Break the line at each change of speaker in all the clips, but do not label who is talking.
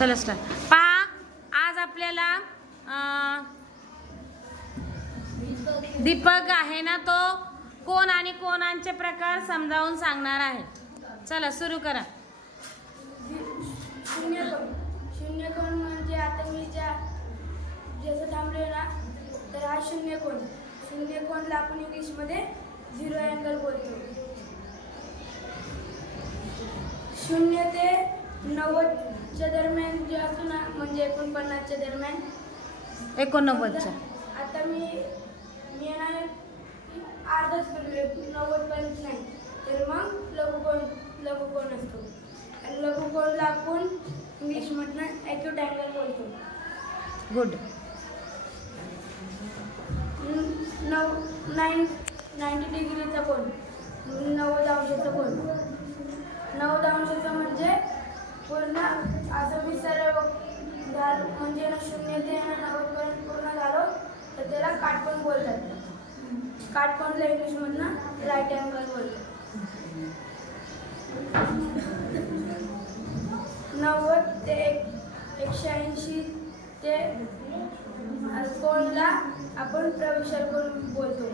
चला स्टार्ट पहा आज आपल्याला दीपक आहे ना तो कोण आणि कोणांचे प्रकार समजावून सांगणार आहे. चला सुरू करा.
शून्य कोण शून्य कोण म्हणजे आता मी ज्या जसं थांबले ना तर हा शून्य कोण? शून्य कोणला आपण इंग्लिशमध्ये झिरो अँगल बोलतो? शून्य ते नव्वदच्या दरम्यान जे असतो ना म्हणजे एकोणपन्नासच्या दरम्यान.
एकोणनव्वदच्या.
आता मी मी येणार अर्धच बोलले नव्वद पर्यंत नाही. तर मग लघुकोण लघुकोण असतो. आणि लघुकोणला आपण इंग्लिशमधनं ॲक्यूट अँगल बोलतो.
गुड
नऊ नाईन नाईन्टी डिग्रीचा कोण नव्वद अंशाचा कोण नव्वद अंशाचा म्हणजे पूर्ण मी सरळ झालं म्हणजे ना शून्य ते ना नव्वदपर्यंत पूर्ण झालो तर त्याला काटकोण बोलतात काटकोणला इंग्लिशमधनं राईट अँगल बोलतात नव्वद ते एक एकशे ऐंशी ते कोणला आपण प्रविशाल कोण बोलतो.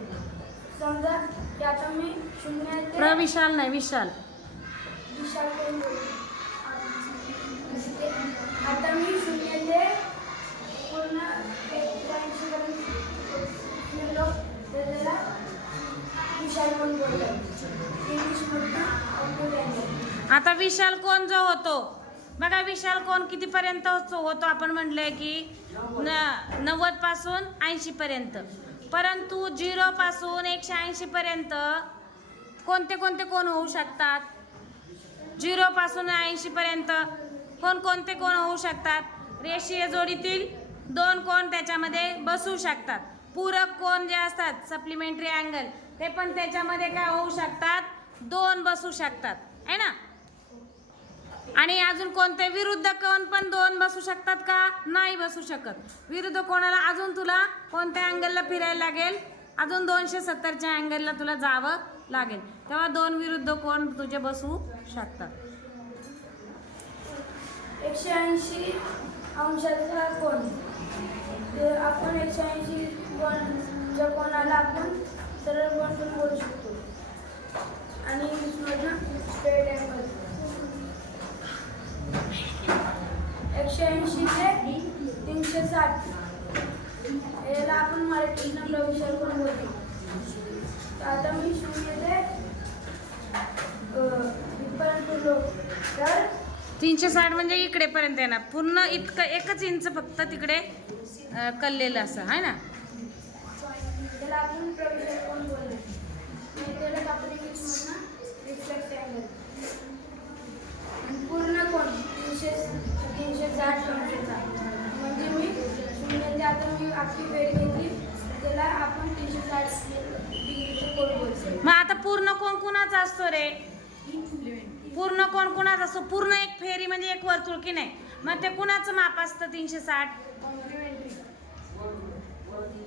समजा की आता मी शून्य
प्रविशाल नाही विशाल.
विशाल कोण बोलतो. आता मी शून्य पूर्ण ऐंशी पर्यंत गेलो तर त्याला विशाल कोण बोलतो इंग्लिशमधनं
आता विशाल कोण जो होतो? बघा विशाल कोण कितीपर्यंत होतो? होतो आपण म्हटलंय की न नव्वदपासून ऐंशी पर्यंत. परंतु झिरो पासून एकशे ऐंशी पर्यंत कोणते कोणते कोण होऊ शकतात? झिरो पासून कोणकोणते कोण कोणते कोण होऊ शकतात? रेषीय जोडीतील दोन कोण त्याच्यामध्ये बसू शकतात? पूरक कोण जे असतात? सप्लिमेंटरी अँगल ते पण त्याच्यामध्ये काय होऊ शकतात? दोन बसू शकतात. आहे ना? आणि अजून कोणते? विरुद्ध कोण पण दोन बसू शकतात का? नाही बसू शकत. विरुद्ध कोणाला? अजून तुला कोणत्या अँगलला फिरायला लागेल? अजून दोनशे सत्तरच्या अँगलला तुला जावं लागेल. तेव्हा दोन विरुद्ध कोण तुझे बसू शकतात.
एकशे ऐंशी अंशाचा कोण आपण एकशे ऐंशी कोणच्या कोणाला आपण सरळ कोण पण बोलू शकतो. आणि स्ट्रेट अँगल एकशे ऐंशी ते तीनशे साठ. याला आपण मला विचार पण बोलतो तर आता मी शून्य ते अं, इथपर्यंत तर
तीनशे साठ म्हणजे इकडे पर्यंत येणार. पूर्ण इतकं एकच इंच फक्त तिकडे कललेलं असं आहे ना?
पूर्ण कोण? तीनशे तीनशे साठ अंशाचा म्हणजे मी शून्य ते आता मी अख्खी वेळ घेतली. त्याला आपण तीनशे साठ डिग्रीचं कोण बोलतो
मग आता पूर्ण कोण कुणाचा असतो रे? पूर्ण कोण कोणाचं असतो पूर्ण एक फेरी म्हणजे एक वर्तुळ की नाही? मग ते कुणाचं माप असतं तीनशे साठ?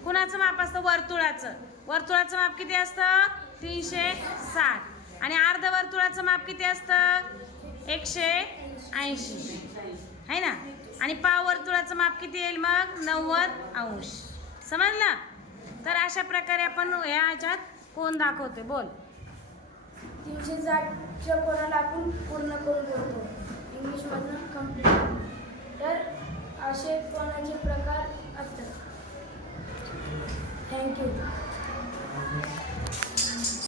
कुणाचं माप असतं वर्तुळाचं? वर्तुळाचं माप किती असतं? तीनशे साठ. आणि अर्ध वर्तुळाचं माप किती असतं? एकशे ऐंशी. आहे ना? आणि पाव वर्तुळाचं माप किती येईल मग? नव्वद अंश. समजलं? तर अशा प्रकारे आपण या ह्याच्यात कोण दाखवते बोल.
तीनशे साठच्या कोणाला आपण पूर्ण करून करतो इंग्लिशमधनं कंप्लीट तर असे कोणाचे प्रकार असतात? थँक्यू